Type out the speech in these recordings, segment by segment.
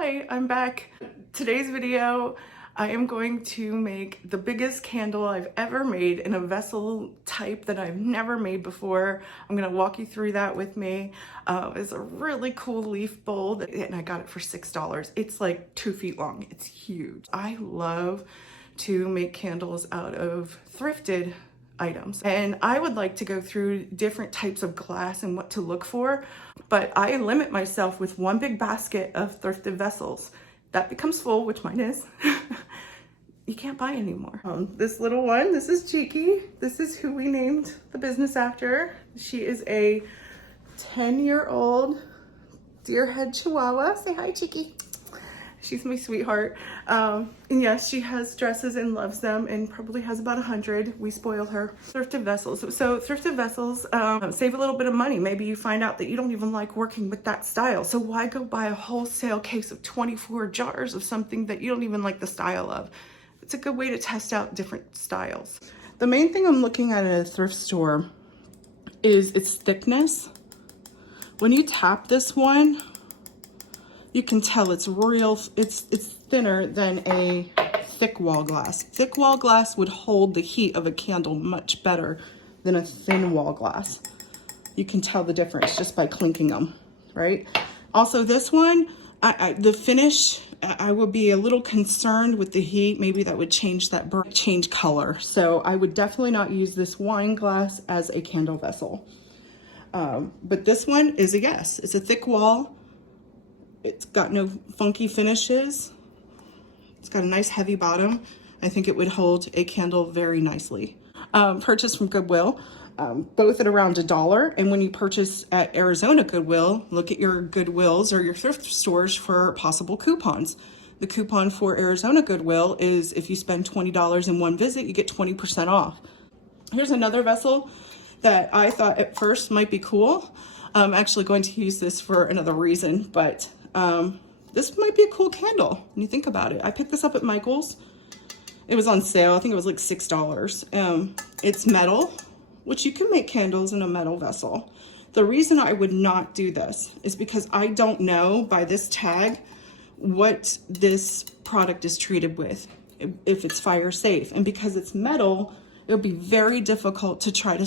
Hi, I'm back. Today's video, I am going to make the biggest candle I've ever made in a vessel type that I've never made before. I'm gonna walk you through that with me. It's a really cool leaf bowl, and I got it for $6. It's like 2 feet long, it's huge. I love to make candles out of thrifted items. And I would like to go through different types of glass and what to look for, but I limit myself with one big basket of thrifted vessels. That becomes full, which mine is. You can't buy anymore. This little one, this is Cheeky. This is who we named the business after. She is a 10-year-old deer-head Chihuahua. Say hi, Cheeky. She's my sweetheart. And yes, she has dresses and loves them and probably has about 100. We spoil her. Thrifted vessels. So thrifted vessels save a little bit of money. Maybe you find out that you don't even like working with that style. So why go buy a wholesale case of 24 jars of something that you don't even like the style of? It's a good way to test out different styles. The main thing I'm looking at a thrift store is its thickness. When you tap this one, you can tell it's real, it's thinner than a thick wall glass. Thick wall glass would hold the heat of a candle much better than a thin wall glass. You can tell the difference just by clinking them, right? Also this one, the finish, I would be a little concerned with the heat. Maybe that would change change color. So I would definitely not use this wine glass as a candle vessel. But this one is a yes. It's a thick wall. It's got no funky finishes. It's got a nice heavy bottom. I think it would hold a candle very nicely. Purchased from Goodwill, both at around $1. And when you purchase at Arizona Goodwill, look at your Goodwills or your thrift stores for possible coupons. The coupon for Arizona Goodwill is if you spend $20 in one visit, you get 20% off. Here's another vessel that I thought at first might be cool. I'm actually going to use this for another reason, but this might be a cool candle when you think about it. I picked this up at Michael's. It was on sale. I think it was like $6. It's metal, which you can make candles in a metal vessel. The reason I would not do this is because I don't know by this tag what this product is treated with, if it's fire safe. And because it's metal, it'll be very difficult to try to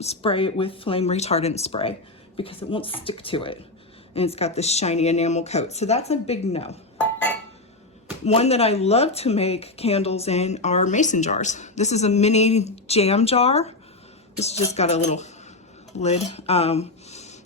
spray it with flame retardant spray because it won't stick to it. And it's got this shiny enamel coat. So that's a big no. One that I love to make candles in are mason jars. This is a mini jam jar. It's just got a little lid.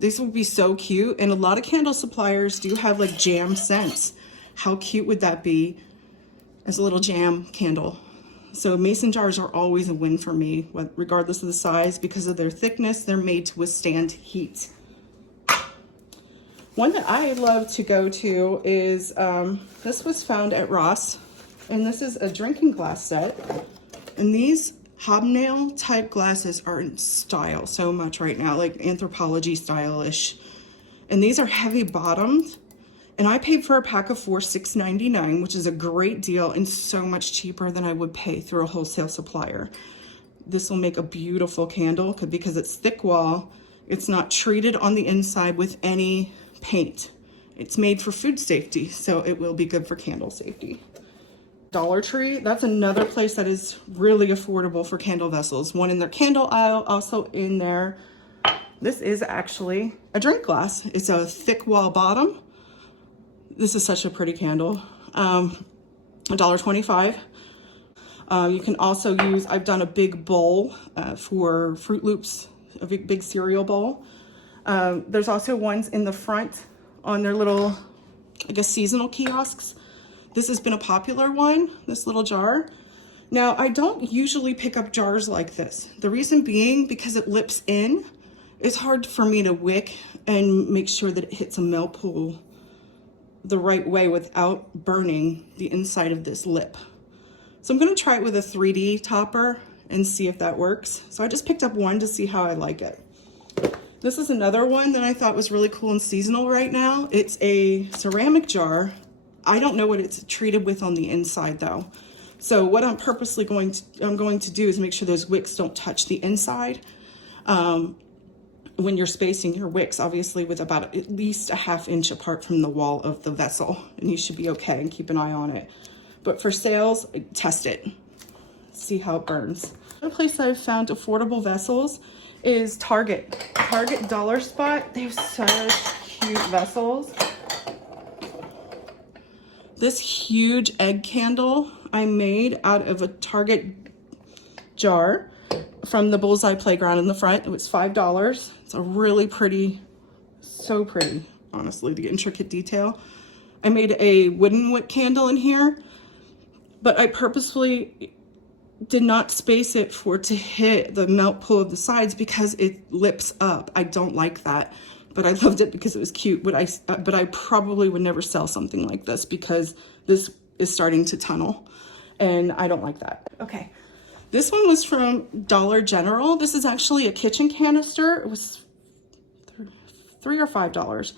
These will be so cute. And a lot of candle suppliers do have like jam scents. How cute would that be as a little jam candle? So mason jars are always a win for me, regardless of the size. Because of their thickness, they're made to withstand heat. One that I love to go to is, this was found at Ross, and this is a drinking glass set. And these hobnail type glasses are in style so much right now, like Anthropologie stylish. And these are heavy bottomed. And I paid for a pack of 4, $6.99, which is a great deal and so much cheaper than I would pay through a wholesale supplier. This will make a beautiful candle because it's thick wall. It's not treated on the inside with any paint. It's made for food safety, so it will be good for candle safety. Dollar Tree, that's another place that is really affordable for candle vessels. One in their candle aisle, also in there. This is actually a drink glass. It's a thick wall bottom. This is such a pretty candle. $1.25. You can also use, I've done a big bowl for Fruit Loops, a big cereal bowl. There's also ones in the front on their little, I guess, seasonal kiosks. This has been a popular one, this little jar. Now, I don't usually pick up jars like this. The reason being, because it lips in, it's hard for me to wick and make sure that it hits a melt pool the right way without burning the inside of this lip. So I'm gonna try it with a 3D topper and see if that works. So I just picked up one to see how I like it. This is another one that I thought was really cool and seasonal right now. It's a ceramic jar. I don't know what it's treated with on the inside though. So what I'm purposely going to do is make sure those wicks don't touch the inside. when you're spacing your wicks, obviously with about at least a ½ inch apart from the wall of the vessel, and you should be okay, and keep an eye on it. But for sales, test it. See how it burns. Another place I've found affordable vessels is Target. Target Dollar Spot. They have such cute vessels. This huge egg candle I made out of a Target jar from the Bullseye Playground in the front. It was $5. It's a really pretty, so pretty, honestly, the intricate detail. I made a wooden wick candle in here, but I purposefully did not space it for it to hit the melt pool of the sides because it lips up. I don't like that, but I loved it because it was cute. But I probably would never sell something like this because this is starting to tunnel, and I don't like that. Okay, this one was from Dollar General. This is actually a kitchen canister. It was $3 or $5.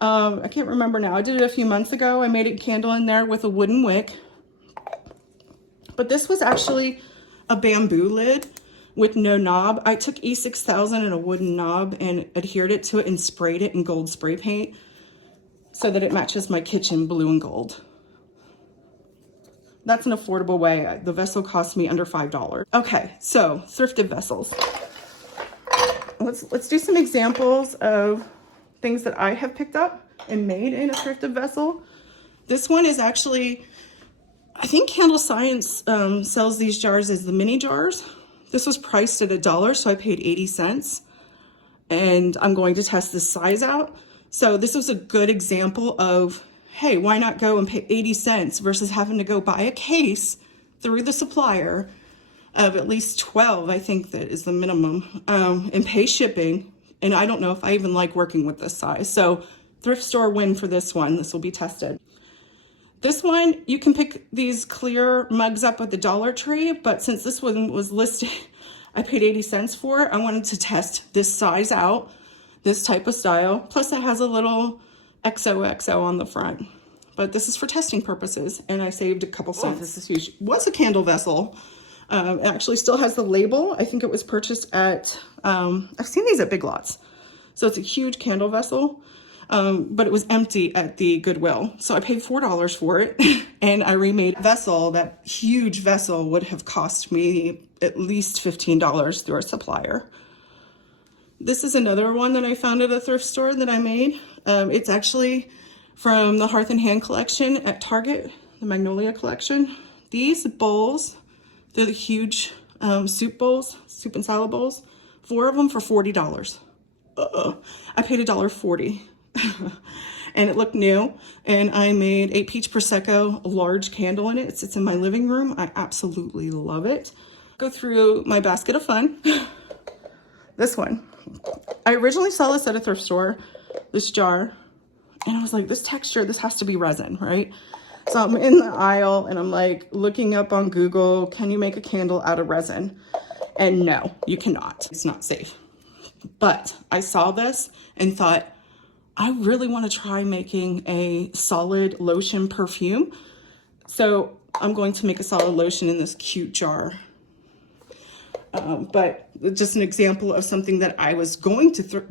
I can't remember now. I did it a few months ago. I made a candle in there with a wooden wick. But this was actually a bamboo lid with no knob. I took E6000 and a wooden knob and adhered it to it and sprayed it in gold spray paint so that it matches my kitchen blue and gold. That's an affordable way. The vessel cost me under $5. Okay, so thrifted vessels. Let's do some examples of things that I have picked up and made in a thrifted vessel. This one is actually, I think Candle Science sells these jars as the mini jars. This was priced at $1, so I paid 80 cents. And I'm going to test this size out. So this was a good example of, hey, why not go and pay 80 cents versus having to go buy a case through the supplier of at least 12, I think that is the minimum, and pay shipping. And I don't know if I even like working with this size. So thrift store win for this one. This will be tested. This one, you can pick these clear mugs up at the Dollar Tree, but since this one was listed, I paid 80 cents for it. I wanted to test this size out, this type of style. Plus it has a little XOXO on the front, but this is for testing purposes, and I saved a couple cents. This is huge. It was a candle vessel. It actually still has the label. I think it was purchased at, I've seen these at Big Lots. So it's a huge candle vessel. But it was empty at the Goodwill. So I paid $4 for it and I remade a vessel. That huge vessel would have cost me at least $15 through a supplier. This is another one that I found at a thrift store that I made. It's actually from the Hearth and Hand collection at Target, the Magnolia collection. These bowls, they're the huge soup bowls, soup and salad bowls. 4 of them for $40. I paid $1.40. And it looked new, and I made a peach prosecco large candle in it. It sits in my living room. I absolutely love it. Go through my basket of fun. This one, I originally saw this at a thrift store, this jar, and I was like, this texture, this has to be resin, right? So I'm in the aisle and I'm like looking up on Google, can you make a candle out of resin? And no, you cannot. It's not safe. But I saw this and thought, I really want to try making a solid lotion perfume. So I'm going to make a solid lotion in this cute jar. But just an example of something that I was going to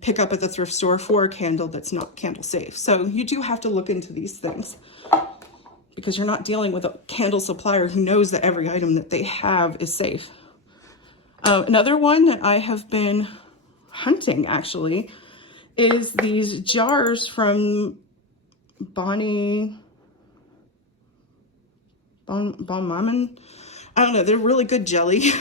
pick up at the thrift store for a candle that's not candle safe. So you do have to look into these things because you're not dealing with a candle supplier who knows that every item that they have is safe. Another one that I have been hunting actually is these jars from Bon Mammon. I don't know, they're really good jelly.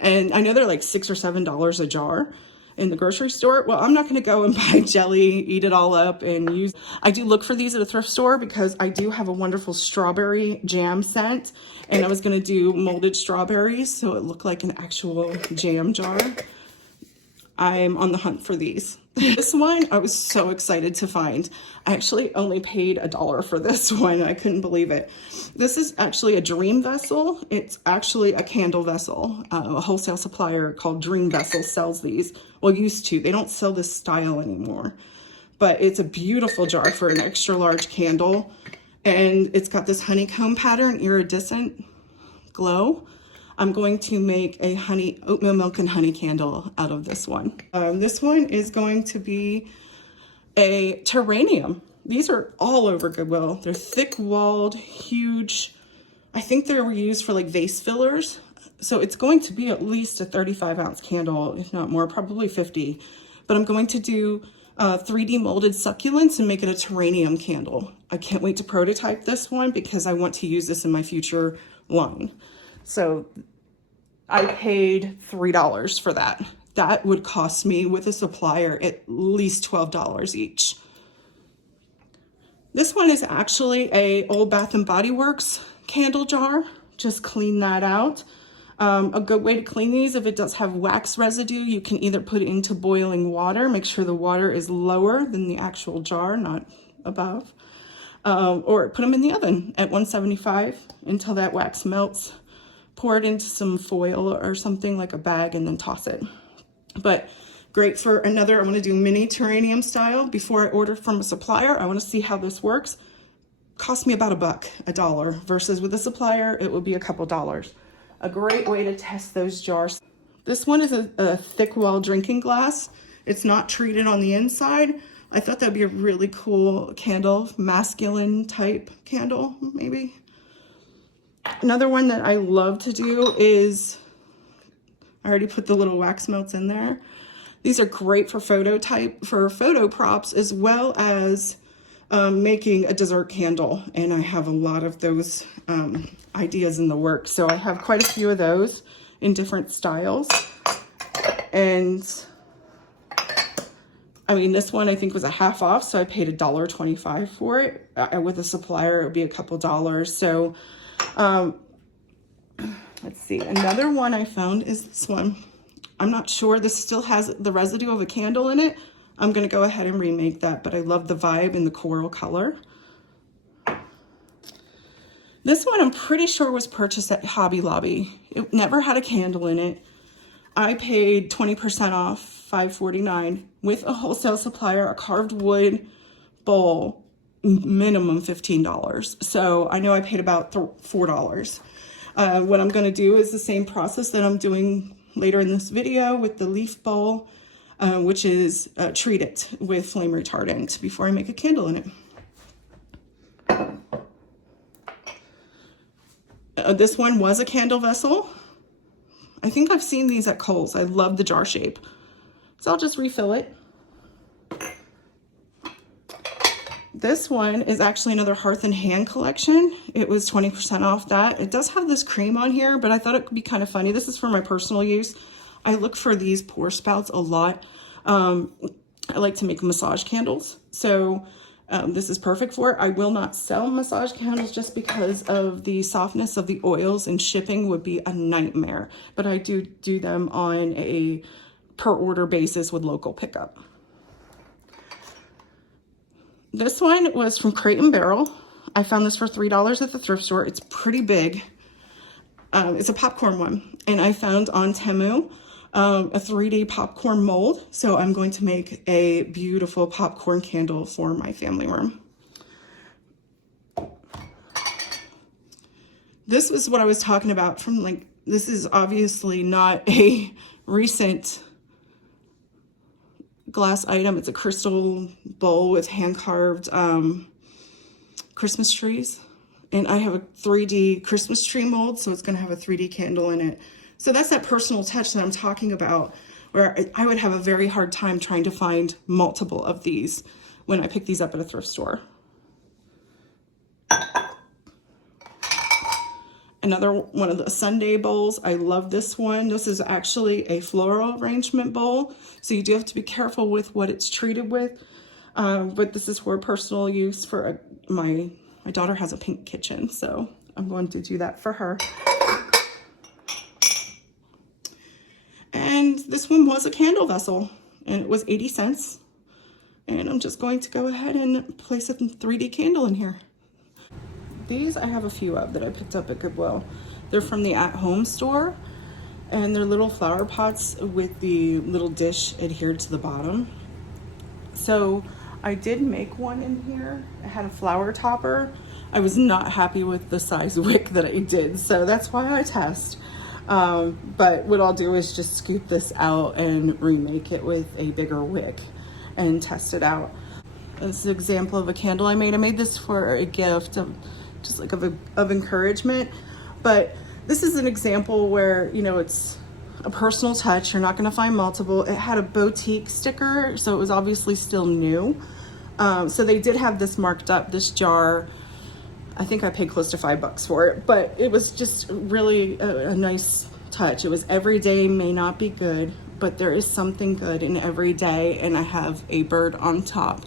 And I know they're like $6 or $7 a jar in the grocery store. Well, I'm not gonna go and buy jelly, eat it all up and use. I do look for these at a thrift store because I do have a wonderful strawberry jam scent, and I was gonna do molded strawberries so it looked like an actual jam jar. I'm on the hunt for these. This one, I was so excited to find. I actually only paid $1 for this one. I couldn't believe it. This is actually a dream vessel. It's actually a candle vessel. A wholesale supplier called Dream Vessel sells these. Well, used to. They don't sell this style anymore. But it's a beautiful jar for an extra large candle. And it's got this honeycomb pattern, iridescent glow. I'm going to make a oatmeal milk and honey candle out of this one. This one is going to be a terrarium. These are all over Goodwill. They're thick walled, huge. I think they were used for like vase fillers. So it's going to be at least a 35-ounce candle, if not more, probably 50. But I'm going to do 3D molded succulents and make it a terrarium candle. I can't wait to prototype this one because I want to use this in my future line. So I paid $3 for that. That would cost me with a supplier at least $12 each. This one is actually a old Bath and Body Works candle jar. Just clean that out. A good way to clean these, if it does have wax residue, you can either put it into boiling water, make sure the water is lower than the actual jar, not above, or put them in the oven at 175 until that wax melts. Pour it into some foil or something like a bag and then toss it. But great for another, I'm going to do mini terrarium style. Before I order from a supplier, I want to see how this works. Cost me about $1 versus with a supplier, it would be a couple dollars. A great way to test those jars. This one is a thick wall drinking glass. It's not treated on the inside. I thought that'd be a really cool candle, masculine type candle, maybe. Another one that I love to do is, I already put the little wax melts in there. These are great for photo props, as well as making a dessert candle. And I have a lot of those ideas in the works. So I have quite a few of those in different styles. And I mean, this one I think was a half off, so I paid $1.25 for it. With a supplier, it would be a couple dollars. So let's see, another one I found is this one. I'm not sure, this still has the residue of a candle in it. I'm gonna go ahead and remake that, but I love the vibe and the coral color. This one I'm pretty sure was purchased at Hobby Lobby. It never had a candle in it. I paid 20% off, $5.49, with a wholesale supplier, a carved wood bowl, minimum $15. So I know I paid about $4. What I'm gonna do is the same process that I'm doing later in this video with the leaf bowl, which is treat it with flame retardant before I make a candle in it. This one was a candle vessel. I think I've seen these at Kohl's. I love the jar shape. So I'll just refill it. This one is actually another Hearth and Hand collection. It was 20% off that. It does have this cream on here, but I thought it could be kind of funny. This is for my personal use. I look for these pour spouts a lot. I like to make massage candles. So this is perfect for it. I will not sell massage candles just because of the softness of the oils, and shipping would be a nightmare. But I do them on a per order basis with local pickup. This one was from Crate and Barrel. I found this for $3 at the thrift store. It's pretty big. It's a popcorn one. And I found on Temu a 3D popcorn mold. So I'm going to make a beautiful popcorn candle for my family room. This is what I was talking about from like, this is obviously not a recent glass item. It's a crystal bowl with hand-carved Christmas trees. And I have a 3D Christmas tree mold, so it's going to have a 3D candle in it. So that's that personal touch that I'm talking about, where I would have a very hard time trying to find multiple of these when I pick these up at a thrift store. Another one of the Sunday bowls. I love this one. This is actually a floral arrangement bowl, so you do have to be careful with what it's treated with. But this is for personal use for my daughter has a pink kitchen, so I'm going to do that for her. And this one was a candle vessel, and it was 80 cents. And I'm just going to go ahead and place a 3D candle in here. These I have a few of that I picked up at Goodwill. They're from the At Home store, and they're little flower pots with the little dish adhered to the bottom. So I did make one in here. I had a flower topper. I was not happy with the size wick that I did, so that's why I test. But what I'll do is just scoop this out and remake it with a bigger wick and test it out. This is an example of a candle I made. I made this for a gift of just like of encouragement. But this is an example where, you know, it's a personal touch. You're not going to find multiple. It had a boutique sticker, so it was obviously still new. So they did have this marked up, this jar. I think I paid close to $5 for it, but it was just really a nice touch. It was every day may not be good, but there is something good in every day, and I have a bird on top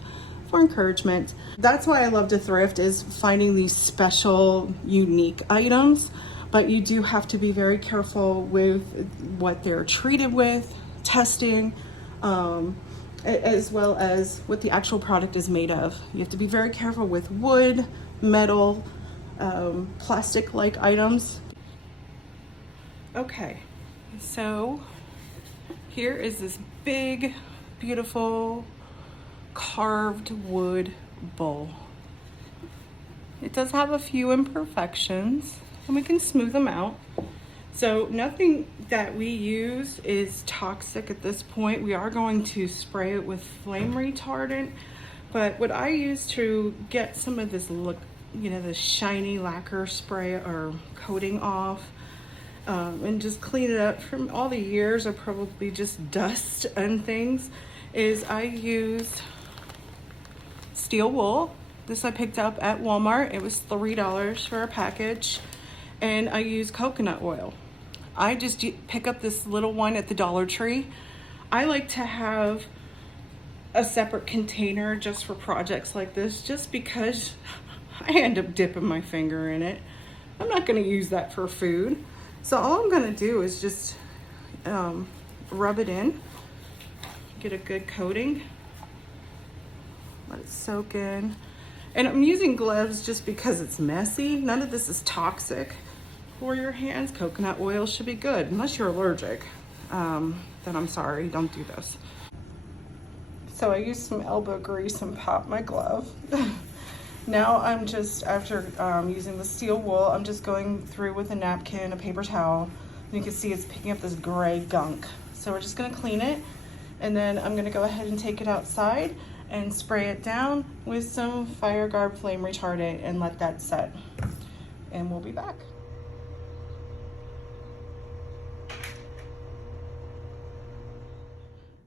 for encouragement. That's why I love to thrift, is finding these special, unique items, but you do have to be very careful with what they're treated with, testing, as well as what the actual product is made of. You have to be very careful with wood, metal, plastic-like items. Okay, so here is this big, beautiful, carved wood bowl. It does have a few imperfections, and we can smooth them out. So nothing that we use is toxic at this point. We are going to spray it with flame retardant, but what I use to get some of this look, you know, the shiny lacquer spray or coating off, and just clean it up from all the years of probably just dust and things, is I use steel wool. This I picked up at Walmart. It was $3 for a package. And I use coconut oil. I just pick up this little one at the Dollar Tree. I like to have a separate container just for projects like this, just because I end up dipping my finger in it. I'm not gonna use that for food. So all I'm gonna do is just rub it in, get a good coating, let it soak in. And I'm using gloves just because it's messy. None of this is toxic for your hands. Coconut oil should be good, unless you're allergic. Then I'm sorry, don't do this. So I used some elbow grease and popped my glove. Now I'm just, after using the steel wool, I'm just going through with a napkin, a paper towel. And you can see it's picking up this gray gunk. So we're just gonna clean it, and then I'm gonna go ahead and take it outside and spray it down with some fire guard flame retardant and let that set. And we'll be back.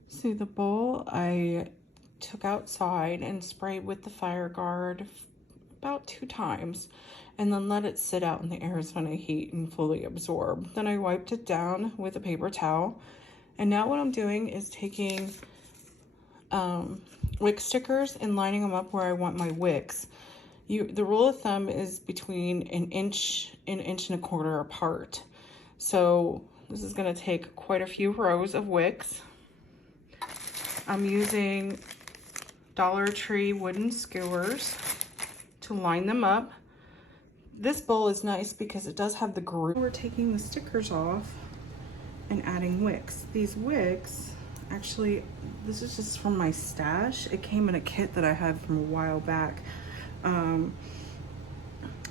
See, the bowl I took outside and sprayed with the fire guard about 2 times, and then let it sit out in the Arizona heat and fully absorb. Then I wiped it down with a paper towel. And now what I'm doing is taking wick stickers and lining them up where I want my wicks. The rule of thumb is between an inch and 1.25 inches apart. So this is going to take quite a few rows of wicks. I'm using Dollar Tree wooden skewers to line them up. This bowl is nice because it does have the groove. We're taking the stickers off and adding wicks. These wicks, actually, this is just from my stash. It came in a kit that I had from a while back.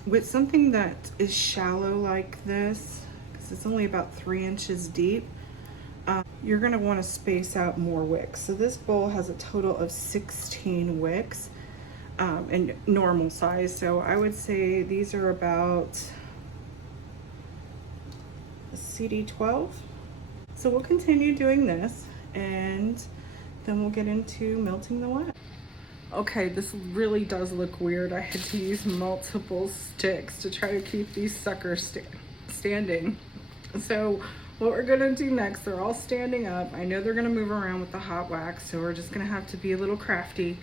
With something that is shallow like this, because it's only about 3 inches deep, you're gonna wanna space out more wicks. So this bowl has a total of 16 wicks in normal size. So I would say these are about a CD12. So we'll continue doing this, and then we'll get into melting the wax. Okay, this really does look weird. I had to use multiple sticks to try to keep these suckers standing. So what we're gonna do next, they're all standing up. I know they're gonna move around with the hot wax, so we're just gonna have to be a little crafty.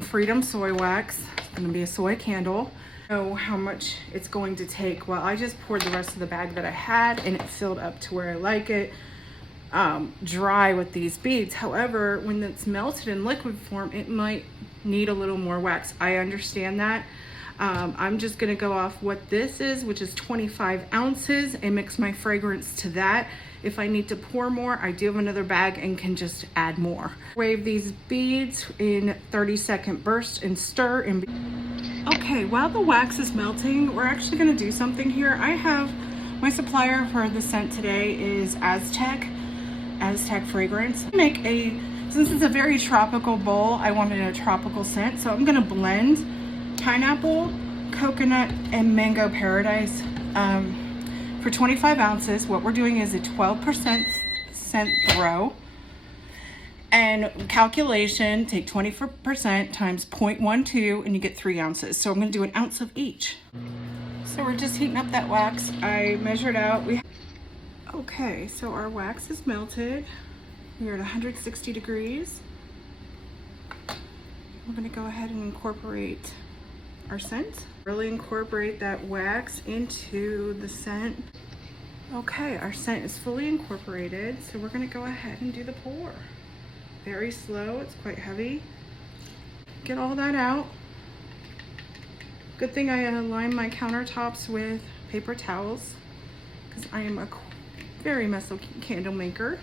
Freedom soy wax, it's gonna be a soy candle. I know how much it's going to take. Well, I just poured the rest of the bag that I had, and it filled up to where I like it, dry with these beads. However, when it's melted in liquid form, it might need a little more wax. I understand that. I'm just gonna go off what this is, which is 25 ounces, and mix my fragrance to that. If I need to pour more, I do have another bag and can just add more. Wave these beads in 30-second bursts and stir. And okay, while the wax is melting, we're actually gonna do something here. I have My supplier for the scent today is Aztec Fragrance. Since it's a very tropical bowl, I wanted a tropical scent, so I'm gonna blend pineapple, coconut, and mango paradise. For 25 ounces, what we're doing is a 12% scent throw. And calculation, take 20% times 0.12 and you get 3 ounces. So I'm gonna do an ounce of each. So we're just heating up that wax. I measured out. Okay, so our wax is melted. We're at 160 degrees. We're gonna go ahead and incorporate our scent. Really incorporate that wax into the scent. Okay, our scent is fully incorporated. So we're gonna go ahead and do the pour. Very slow, it's quite heavy. Get all that out. Good thing I lined my countertops with paper towels because I am a very messy candle maker.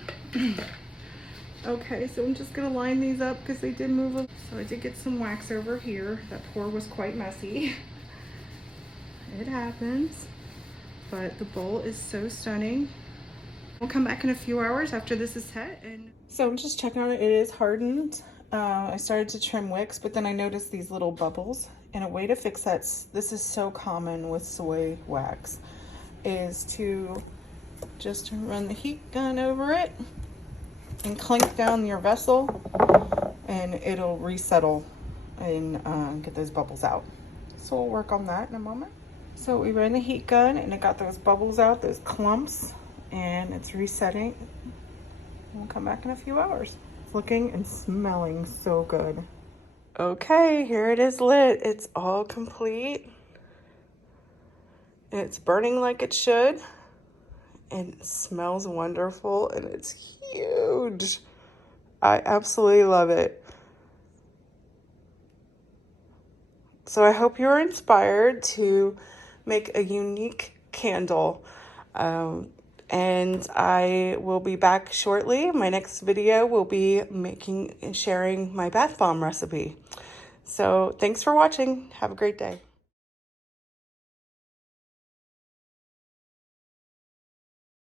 Okay, so I'm just gonna line these up because they did move. So I did get some wax over here. That pour was quite messy. It happens, but the bowl is so stunning. We'll come back in a few hours after this is set. And so I'm just checking on it. It is hardened. I started to trim wicks, but then I noticed these little bubbles. And a way to fix that, this is so common with soy wax, is to just run the heat gun over it and clink down your vessel, and it'll resettle and get those bubbles out. So we'll work on that in a moment. So we ran the heat gun and it got those bubbles out, those clumps, and it's resetting. We'll come back in a few hours. It's looking and smelling so good. Okay, here it is lit. It's all complete. It's burning like it should. And it smells wonderful and it's huge. I absolutely love it. So I hope you're inspired to make a unique candle. And I will be back shortly. My next video will be making and sharing my bath bomb recipe. So thanks for watching. Have a great day.